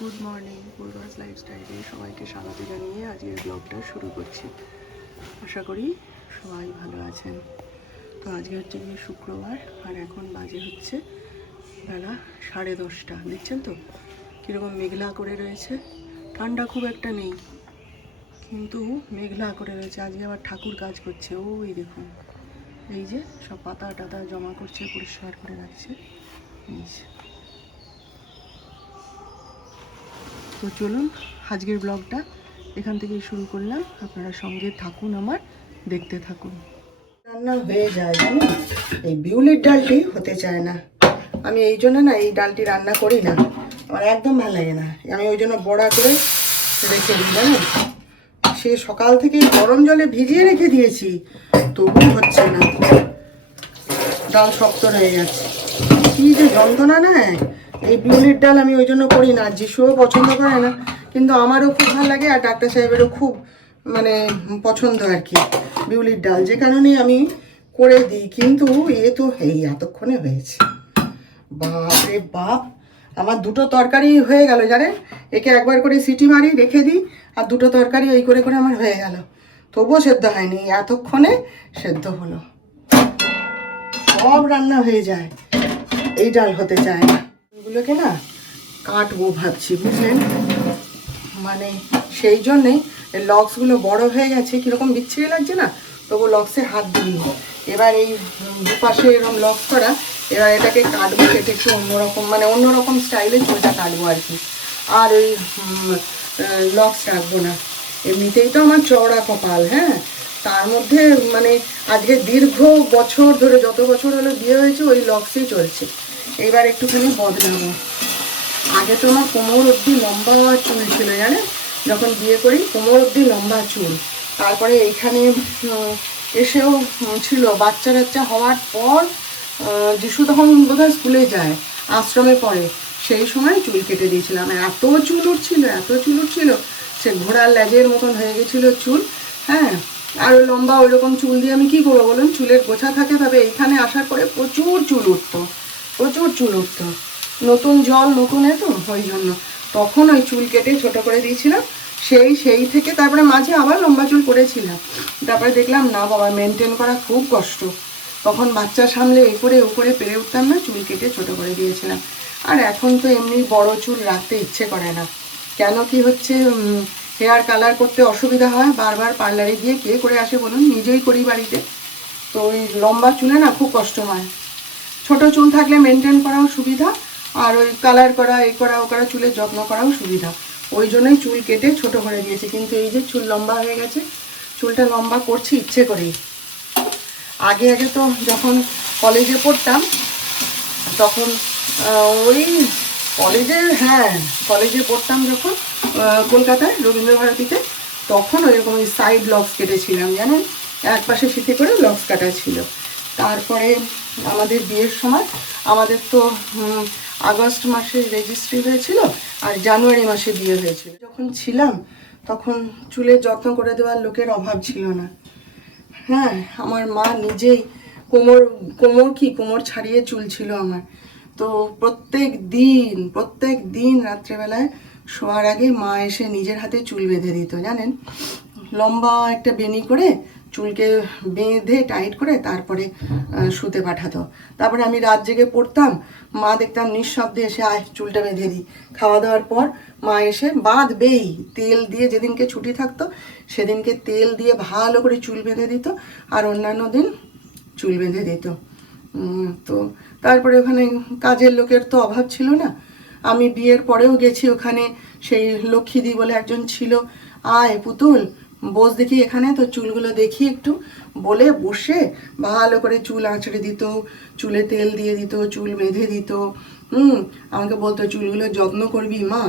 Good morning, পূর্বাস লাইফস্টাইলে সবাইকে স্বাগত জানিয়ে আজকের ব্লগটা শুরু করছি। আশা করি সবাই ভালো আছেন। তো আজকে হচ্ছে গিয়ে শুক্রবার, আর এখন বাজে হচ্ছে বেলা 10:30। দেখছেন তো কীরকম মেঘলা করে রয়েছে। ঠান্ডা খুব একটা নেই, কিন্তু মেঘলা করে রয়েছে। আজকে আবার ঠাকুর কাজ করছে, ওই দেখুন, এই যে সব পাতা টাতা জমা করছে, পরিষ্কার করে রাখছে। তো চলুন আজকের ব্লগটা এখান থেকেই শুরু করলাম। আপনারা সঙ্গে থাকুন, আমার দেখতে থাকুন। রান্না হয়ে যায় জানো, এই বিউলির ডালটি হতে চায় না। আমি এই জন্য না এই ডালটি রান্না করি না, আমার একদম ভালো লাগে না। আমি ওই জন্য বড়া করে রেখে দিই জানো। সে সকাল থেকে গরম জলে ভিজিয়ে রেখে দিয়েছি, তবুও হচ্ছে না, ডাল শক্ত হয়ে যাচ্ছে। কী যে যন্ত্রণা না। এই বিউলির ডাল আমি ওই জন্য করি না, যিশুও পছন্দ করে না, কিন্তু আমারও খুব ভালো লাগে, আর ডাক্তার সাহেবেরও খুব মানে পছন্দ আর কি বিউলির ডাল, যে কারণে আমি করে দিই। কিন্তু এ তো এই এতক্ষণে হয়েছে, বাপ রে বাপ। আমার দুটো তরকারি হয়ে গেল জানেন। একে একবার করে সিটি মারি রেখে দিই, আর দুটো তরকারি ওই করে করে আমার হয়ে গেল, তবুও সেদ্ধ হয়নি, এতক্ষণে সেদ্ধ হলো। সব রান্না হয়ে যায়, এই ডাল হতে চায় না। এগুলোকে না কাটবো ভাবছি, বুঝলেন, মানে সেই জন্যে লক্সগুলো বড় হয়ে গেছে, কীরকম বিচ্ছিরি লাগছে না, তবু লক্সে হাত দিই। এবার এই দুপাশে এরকম লক্স করা, এবার এটাকে কাটবো, কেটে একটু অন্যরকম মানে অন্যরকম স্টাইলে চুলটা কাটবো আর কি। আর ওই লক্স রাখবো না। এমনিতেই তো আমার চওড়া কপাল, হ্যাঁ, তার মধ্যে মানে আজকে দীর্ঘ বছর ধরে, যত বছর হলো বিয়ে হয়েছে, ওই লক্সই চলছে। এবার একটুখানি বদলাবো। আগে তো আমার কোমর অবধি লম্বা চুল ছিল জানেন, যখন বিয়ে করি কোমর অবধি লম্বা চুল। তারপরে এইখানে এসেও ছিল, বাচ্চা টাচ্চা হওয়ার পর যিশু তখন বোধহয় স্কুলে যায়, আশ্রমে পড়ে, সেই সময় চুল কেটে দিয়েছিলাম। এত চুল উঠছিল, এত চুল উঠছিল, সে ঘোড়ার লেজের মতন হয়ে গেছিলো চুল, হ্যাঁ। আর ওই লম্বা ওই রকম চুল দিয়ে আমি কী করবো বলুন, চুলের গোছা থাকে, তবে এইখানে আসার পরে প্রচুর চুল উঠতো, প্রচুর চুল উঠতো। নতুন জল নতুন তো ওই জন্য তখন ওই চুল কেটে ছোট করে দিয়েছিলাম। সেই থেকে তারপরে মাঝে আবার লম্বা চুল করেছিলাম, তারপরে দেখলাম না বাবা, মেনটেন করা খুব কষ্ট। তখন বাচ্চা সামলে এ করে ও করে পেরে উঠতাম না, চুল কেটে ছোট করে দিয়েছিলাম। আর এখন তো এমনি বড় চুল রাখতে ইচ্ছে করে না, কেন কি হচ্ছে, হেয়ার কালার করতে অসুবিধা হয়, বারবার পার্লারে গিয়ে কে করে আসে বলুন, নিজেই করি বাড়িতে। তো ওই লম্বা চুলে না খুব কষ্ট হয়। ছোট চুল থাকলে মেনটেন করাও সুবিধা, আর ওই কালার করা, এই করা, ও করা, চুলের যত্ন করাও সুবিধা। ওই জন্যই চুল কেটে ছোট করে দিয়েছি। কিন্তু এই যে চুল লম্বা হয়ে গেছে, চুলটা লম্বা করছি ইচ্ছে করেই। আগে আগে তো যখন কলেজে পড়তাম, তখন ওই কলেজে পড়তাম যখন কলকাতায় রবীন্দ্রভারতীতে, তখন ওইরকম ওই সাইড লক্স কেটেছিলাম জানেন, এক পাশে সিথে করে লক্স কাটা ছিল। তারপরে আমাদের বিয়ের সময়, আমাদের তো আগস্ট মাসে রেজিস্ট্রি হয়েছিল, আর জানুয়ারি মাসে বিয়ে হয়েছিল। যখন ছিলাম তখন চুলের যত্ন করে দেওয়ার লোকের অভাব ছিল না, হ্যাঁ। আমার মা নিজেই কোমর ছাড়িয়ে চুল ছিল আমার। তো প্রত্যেক দিন রাত্রেবেলায় শোয়ার আগে মা এসে নিজের হাতে চুল বেঁধে দিত জানেন, লম্বা একটা বেনি করে চুলকে বেঁধে টাইট করে তারপরে শুতে পাঠাতো। তারপরে আমি রাত জেগে পড়তাম, মা দেখতাম নিঃশব্দে এসে আয় চুলটা বেঁধে দিই। খাওয়া দাওয়ার পর মা এসে বাঁধবেই, তেল দিয়ে, যেদিনকে ছুটি থাকতো সেদিনকে তেল দিয়ে ভালো করে চুল বেঁধে দিত, আর অন্যান্য দিন চুল বেঁধে দিত। তো তারপরে ওখানে কাজের লোকের তো অভাব ছিল না। আমি বিয়ের পরেও গেছি ওখানে, সেই লক্ষ্মীদি বলে একজন ছিল, আয় পুতুল বস দেখি এখানে, তো চুলগুলো দেখি একটু বলে বসে ভালো করে চুল আঁচড়ে দিত, চুলে তেল দিয়ে দিত, চুল বেঁধে দিত। আমাকে বলতো চুলগুলো যত্ন করবি মা,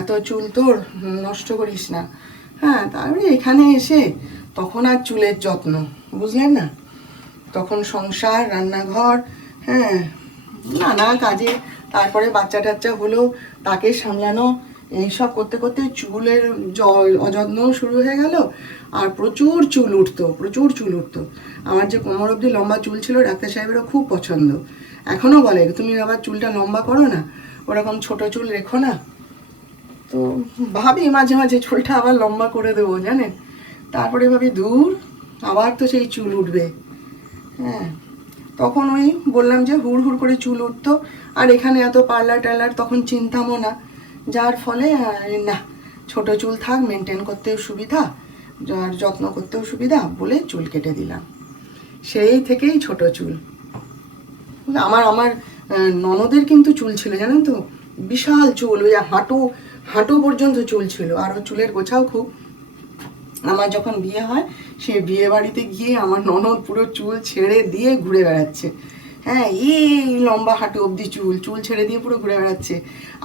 এত চুল তোর, নষ্ট করিস না, হ্যাঁ। তারপরে এখানে এসে তখন আর চুলের যত্ন, বুঝলেন না, তখন সংসার, রান্নাঘর, হ্যাঁ, নানা কাজে, তারপরে বাচ্চা টাচ্চা হলো, তাকে সামলানো, এইসব করতে করতে চুলের অযত্নও শুরু হয়ে গেল। আর প্রচুর চুল উঠতো, প্রচুর চুল উঠতো। আমার যে কোমর অবধি লম্বা চুল ছিল, ডাক্তার সাহেবেরও খুব পছন্দ, এখনও বলে তুমি আবার চুলটা লম্বা করো না, ওরকম ছোট চুল রেখো না। তো ভাবি মাঝে মাঝে চুলটা আবার লম্বা করে দেবো জানেন, তারপরে ভাবি দূর আবার তো সেই চুল উঠবে। হ্যাঁ, তখন ওই বললাম যে হুড় হুড় করে চুল উঠতো, আর এখানে এত পার্লার টার্লার তখন চিনতামও না, যার ফলে না, ছোট চুল থাক, মেনটেন করতেও সুবিধা আর যত্ন করতেও সুবিধা বলে চুল কেটে দিলাম। সেই থেকেই ছোট চুল। আমার আমার ননদের কিন্তু চুল ছিল জানেন তো, বিশাল চুল, ওই হাঁটু হাঁটু পর্যন্ত চুল ছিল, আর ওর চুলের গোছাও খুব। আমার যখন বিয়ে হয়, সে বিয়ে বাড়িতে গিয়ে আমার ননদ পুরো চুল ছেড়ে দিয়ে ঘুরে বেড়াচ্ছে। হ্যাঁ, এই লম্বা হাঁটু অবধি চুল, চুল ছেড়ে দিয়ে পুরো ঘুরে বেড়াচ্ছে।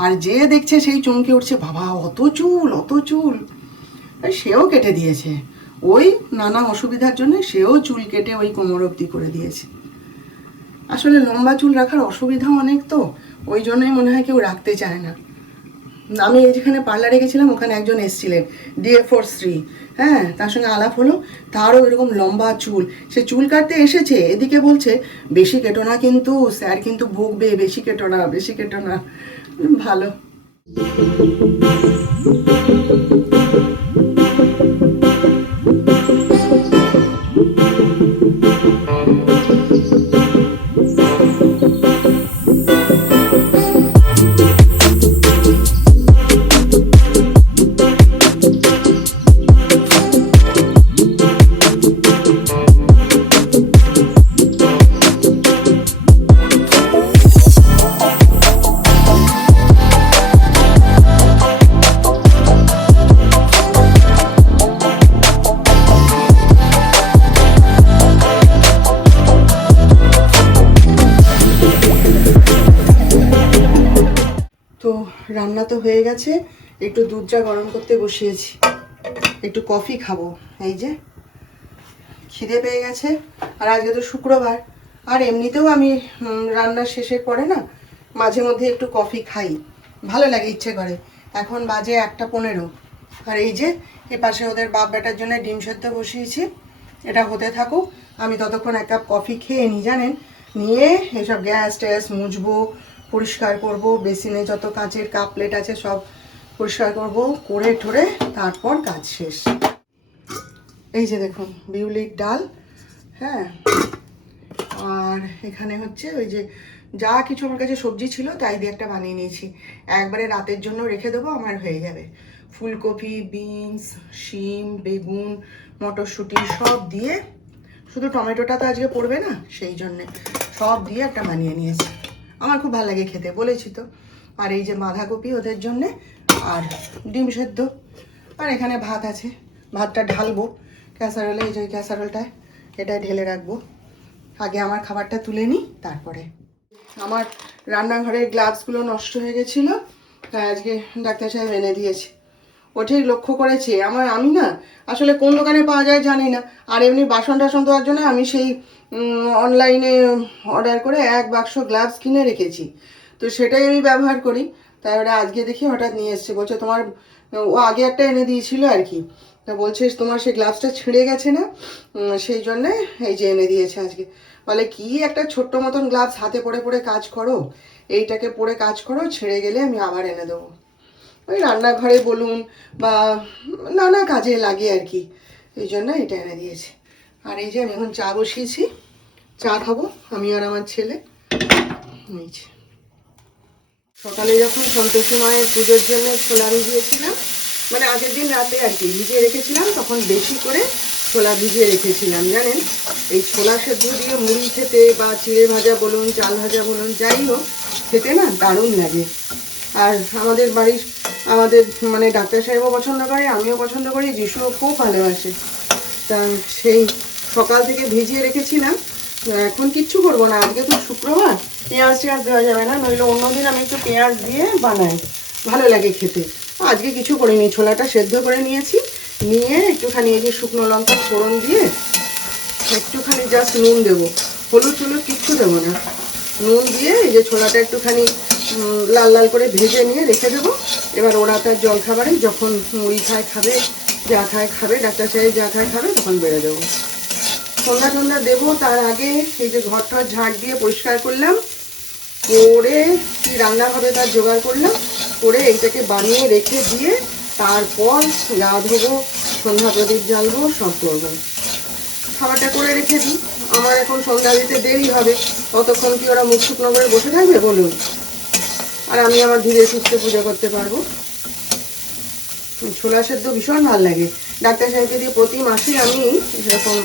আর যে দেখছে সেই চমকে উঠছে, বাবা অত চুল অত চুল। সেও কেটে দিয়েছে, ওই নানা অসুবিধার জন্য সেও চুল কেটে ওই কোমর অবধি করে দিয়েছে। আসলে লম্বা চুল রাখার অসুবিধা অনেক, তো ওই জন্যই মনে হয় কেউ রাখতে চায় না। আমি এই যেখানে পার্লারে গেছিলাম, ওখানে একজন এসেছিলেন DA4 শ্রী, হ্যাঁ, তার সঙ্গে আলাপ হলো, তারও এরকম লম্বা চুল। সে চুল কাটতে এসেছে, এদিকে বলছে বেশি কেটো না কিন্তু, স্যার কিন্তু বকবে, বেশি কেটো না বেশি কেটো না। ভালো। তো রান্না তো হয়ে গেছে, একটু দুধ চা গরম করতে বসিয়েছি, একটু কফি খাবো। এই যে খিদে পেয়ে গেছে, আর আজকে তো শুক্রবার, আর এমনিতেও আমি রান্নার শেষের পরে না মাঝে মধ্যে একটু কফি খাই, ভালো লাগে, ইচ্ছে করে। এখন বাজে 1:15, আর এই যে এ পাশে ওদের বাপ বেটার জন্য ডিম সেদ্ধ বসিয়েছি, এটা হতে থাকুক, আমি ততক্ষণ 1 কাপ কফি খেয়ে নিই জানেন, নিয়ে এসব গ্যাস ট্যাস মুছবো, পরিষ্কার করব, বেসিনে যত কাঁচের কাপ প্লেট আছে সব পরিষ্কার করব, করে ঠোরে তারপর কাজ শেষ। এই যে দেখুন বিউলির ডাল, হ্যাঁ, আর এখানে হচ্ছে ওই যে যা কিছু আমার কাছে সবজি ছিল তাই দিয়ে একটা বানিয়ে নিয়েছি, একবারে রাতের জন্য রেখে দেবো, আমার হয়ে যাবে। ফুলকপি, বিনস, শিম, বেগুন, মটরশুঁটি সব দিয়ে, শুধু টমেটোটা তো আজকে পড়বে না, সেই জন্যে সব দিয়ে একটা বানিয়ে নিয়েছি। আমার খুব ভালো লাগে খেতে, বলেছি তো। আর এই যে বাঁধাকপি ওদের জন্যে, আর ডিম সেদ্ধ, আর এখানে ভাত আছে, ভাতটা ঢালবো ক্যাসারোলে, এই যে ওই ক্যাসারোলটায় এটাই ঢেলে রাখবো। আগে আমার খাবারটা তুলে নিই, তারপরে। আমার রান্নাঘরের গ্লাভসগুলো নষ্ট হয়ে গেছিলো, তাই আজকে ডাক্তার সাহেব এনে দিয়েছে। ও ঠিক লক্ষ্য করেছে, আমি না আসলে কোন দোকানে পাওয়া যায় জানি না, আর এমনি বাসন টাসন ধোয়ার জন্য আমি সেই অনলাইনে অর্ডার করে 1 বাক্স গ্লাভস কিনে রেখেছি, তো সেটাই আমি ব্যবহার করি। তাই ওরা আজকে দেখি হঠাৎ নিয়ে এসছে, বলছে তোমার, ও আগে একটা এনে দিয়েছিল আর কি, তা বলছে তোমার সেই গ্লাভসটা ছিঁড়ে গেছে না, সেই জন্যে এই যে এনে দিয়েছে আজকে। বলে কি একটা ছোট্ট মতন গ্লাভস হাতে পরে পরে কাজ করো, এইটাকে পরে কাজ করো, ছিঁড়ে গেলে আমি আবার এনে দেবো। ওই রান্নাঘরে বলুন বা নানা কাজে লাগে আর কি, এই জন্য এটা এনে দিয়েছে। আর এই যে আমি এখন চা বসিয়েছি, চা খাবো আমি আর আমার ছেলে। সকালে যখন সন্তোষী মায়ের পুজোর জন্য ছোলা ভিজিয়েছিলাম, মানে আগের দিন রাতে আর কি ভিজিয়ে রেখেছিলাম, তখন বেশি করে ছোলা ভিজিয়ে রেখেছিলাম জানেন। এই ছোলা সেদ্ধ দিয়ে মুড়ি খেতে বা চিড়ে ভাজা বলুন, চাল ভাজা বলুন, যাই হোক খেতে না দারুণ লাগে। আর আমাদের বাড়ির আমাদের মানে ডাক্তার সাহেবও পছন্দ করে, আমিও পছন্দ করি, যিশুও খুব ভালোবাসে। তা সেই সকাল থেকে ভিজিয়ে রেখেছিলাম, এখন কিচ্ছু করবো না, আজকে তো শুক্রবার, পেঁয়াজ টেঁয়াজ দেওয়া যাবে না, নইলে অন্যদিন আমি একটু পেঁয়াজ দিয়ে বানাই, ভালো লাগে খেতে। আজকে কিছু করিনি, ছোলাটা সেদ্ধ করে নিয়েছি, নিয়ে একটুখানি এই যে শুকনো লঙ্কা ফোড়ন দিয়ে একটুখানি জাস্ট নুন দেবো, হলুদ টলুদ কিচ্ছু দেবো না, নুন দিয়ে এই যে ছোলাটা একটুখানি লাল লাল করে ভেজে নিয়ে রেখে দেবো। এবার ওরা তার জলখাবারে যখন মুড়ি খায় খাবে, যা খায় খাবে, ডাক্তার সাহেব যা খায় খাবে, তখন বেড়ে দেবো। সন্ধ্যা টন্ধ্যা দেবো, তার আগে এই যে ঘর টর ঝাঁট দিয়ে পরিষ্কার করলাম, করে কি রান্না হবে তার জোগাড় করলাম, করে এইটাকে বানিয়ে রেখে দিয়ে তারপর গা ধোবো, সন্ধ্যা প্রদীপ জ্বালবো, সব করবো। খাবারটা করে রেখে দিই, আমার এখন সন্ধ্যা দিতে দেরি হবে, ততক্ষণ কি ওরা মুখ শুকনো করে বসে থাকবে বলুন? আর আমি আমার ধীরে সুস্থে পুজো করতে পারবো। ছোলা সেদ্ধ ভীষণ ভালো লাগে, ডাক্তার সাহেবকে দিয়ে প্রতি মাসে আমি এরকম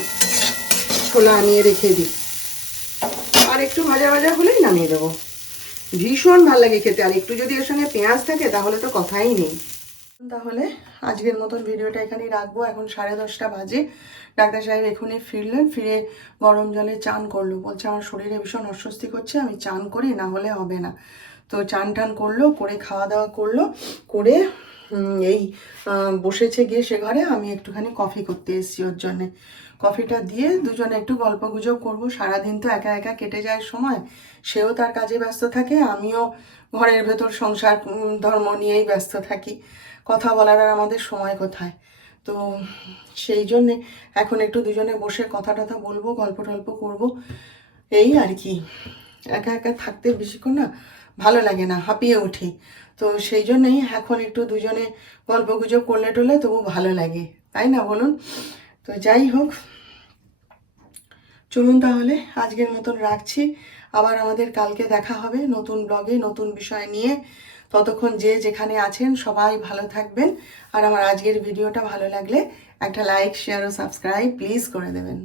ছোলা আনিয়ে রেখে দিই, আর একটু ভাজা ভাজা হলেই নামিয়ে দেবো। ভীষণ ভালো লাগে খেতে, আর একটু যদি এর সঙ্গে পেঁয়াজ থাকে তাহলে তো কথাই নেই। তাহলে আজকের মতন ভিডিওটা এখানেই রাখবো। এখন 10:30 বাজে। ডাক্তার সাহেব এখনই ফিরলেন, ফিরে গরম জলে চান করলো, বলছে আমার শরীরে ভীষণ অস্বস্তি করছে, আমি চান করি, না হলে হবে না। তো চান টান করলো, করে খাওয়া দাওয়া করলো, করে এই বসেছে গিয়ে সে ঘরে। আমি একটুখানি কফি করতে এসেছি ওর জন্যে। কফিটা দিয়ে দুজনে একটু গল্প গুজব করবো। সারাদিন তো একা একা কেটে যায় সময়, সেও তার কাজে ব্যস্ত থাকে, আমিও ঘরের ভেতর সংসার ধর্ম নিয়েই ব্যস্ত থাকি, কথা বলার আর আমাদের সময় কোথায়। তো সেই জন্যে এখন একটু দুজনে বসে কথা টথা বলবো, গল্প টল্প করবো, এই আর কি। একা একা থাকতে বেশিক্ষণ না ভালো লাগে না, হাঁপিয়ে উঠি। তো সেই জন্যেই এখন একটু দুজনে গল্প গুজব করলে টলে তবু ভালো লাগে, তাই না বলুন? তো যাই হোক, চলুন তাহলে আজকের মতন রাখছি। আবার আমাদের কালকে দেখা হবে নতুন ব্লগে, নতুন বিষয় নিয়ে। ততক্ষণ যে যেখানে আছেন সবাই ভালো থাকবেন। আর আমার আজকের ভিডিওটা ভালো লাগলে একটা লাইক, শেয়ার ও সাবস্ক্রাইব প্লিজ করে দেবেন।